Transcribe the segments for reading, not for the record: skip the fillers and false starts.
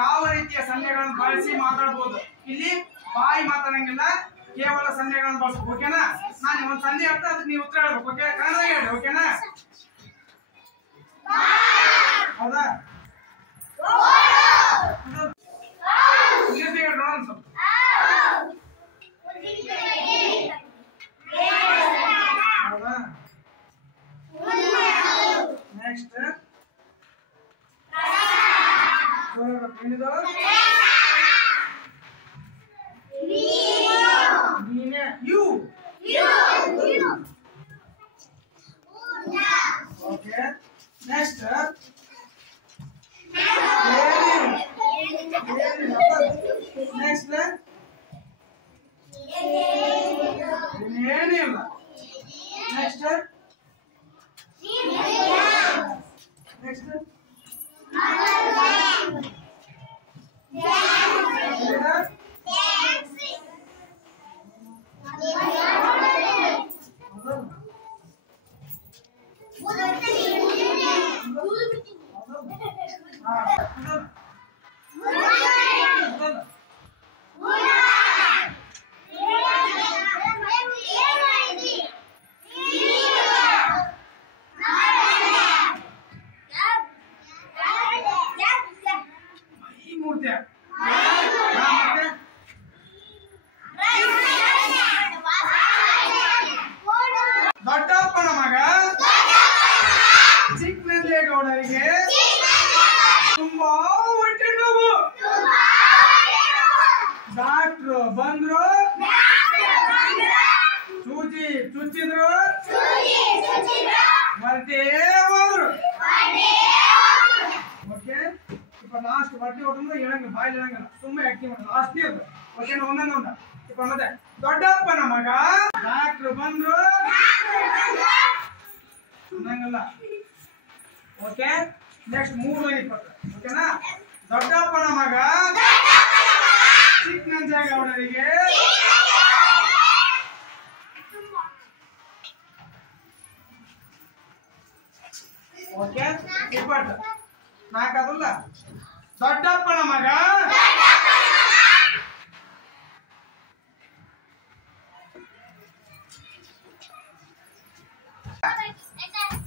ಯಾವ ರೀತಿಯ ಸಂಜ್ಞೆಗಳನ್ನು ಬಳಸಿ ಮಾತಾಡಬಹುದು. ಇಲ್ಲಿ ಬಾಯಿ ಮಾತಾಡಂಗಿಲ್ಲ, ಕೇವಲ ಸಂಜ್ಞೆಗಳನ್ನು ಬಳಸಬೇಕು. ಓಕೆನಾ? ನಾನು ಒಂದು ಸಂಜ್ಞೆ ಹೇಳ್ತಾ ಅದಕ್ಕೆ ನೀವು ಉತ್ತರ ಹೇಳ್ಬೇಕು. ಓಕೆ, ಕನ್ನಡ ಹೇಳಿ. ಓಕೆನಾ? ಹೌದಾ? ನೋಡೋಣ ಸ್ವಲ್ಪ. ಹೌದಾ? Next you. Okay, next next ಏನಿಲ್ಲ. ನೆಕ್ಸ್ಟ್ ನೆಕ್ಸ್ಟ್ ದೊಡ್ಡಪ್ಪನ ಮಗ ಚಿಕ್ಕನಂಜೇಗೌಡರಿಗೆ ತುಂಬಾ ಹೊಟ್ಟೆ ನೋವು. ಡಾಕ್ಟ್ರು ಬಂದ್ರು, ಸೂಜಿ ಚುಚ್ಚಿದ್ರು, ಮರ್ತೇ ಹೋದ್ರು. ಓಕೆ, ಇಪ್ಪ ಲಾಸ್ಟ್ ಹೊಟ್ಟೆ ಹೊಟ್ಟಂದ್ರೆ ಹೇಳಂಗಿಲ್ಲ, ಬಾಯಿ ಹೇಳಂಗಿಲ್ಲ, ಸುಮ್ಮನೆ ಆಕ್ಟಿವ್ ಮಾಡೋದು. ಲಾಸ್ಟ್ ನೀರು. ಓಕೆನಾ? ಒಂದೊಂದ ಇಪ್ಪ ಮತ್ತೆ ದೊಡ್ಡಪ್ಪನ ಮಗ ಡಾಕ್ಟ್ರು ಬಂದ್ರು ಅನ್ನಂಗಿಲ್ಲ. Okay, next 3:20. ಓಕೆನಾ? ದೊಡ್ಡಪ್ಪನ ಮಗ ಚಿಕ್ಕನಂಜೇಗೌಡರಿಗೆ ಓಕೆ 20 ನಾಲ್ಕದಲ್ಲ. ದೊಡ್ಡಪ್ಪನ ಮಗ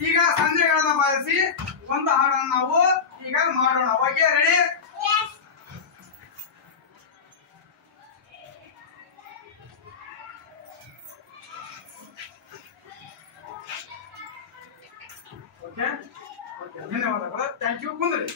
ಈಗ ಸಂಜ್ಞೆಗಳನ್ನ ಬಳಸಿ ಒಂದು ಹಾಡನ್ನು ನಾವು ಈಗ ಮಾಡೋಣ. Okay, ready? ಓಕೆ, ಧನ್ಯವಾದಗಳು. Thank you. ಕುಂದ್ರಿ.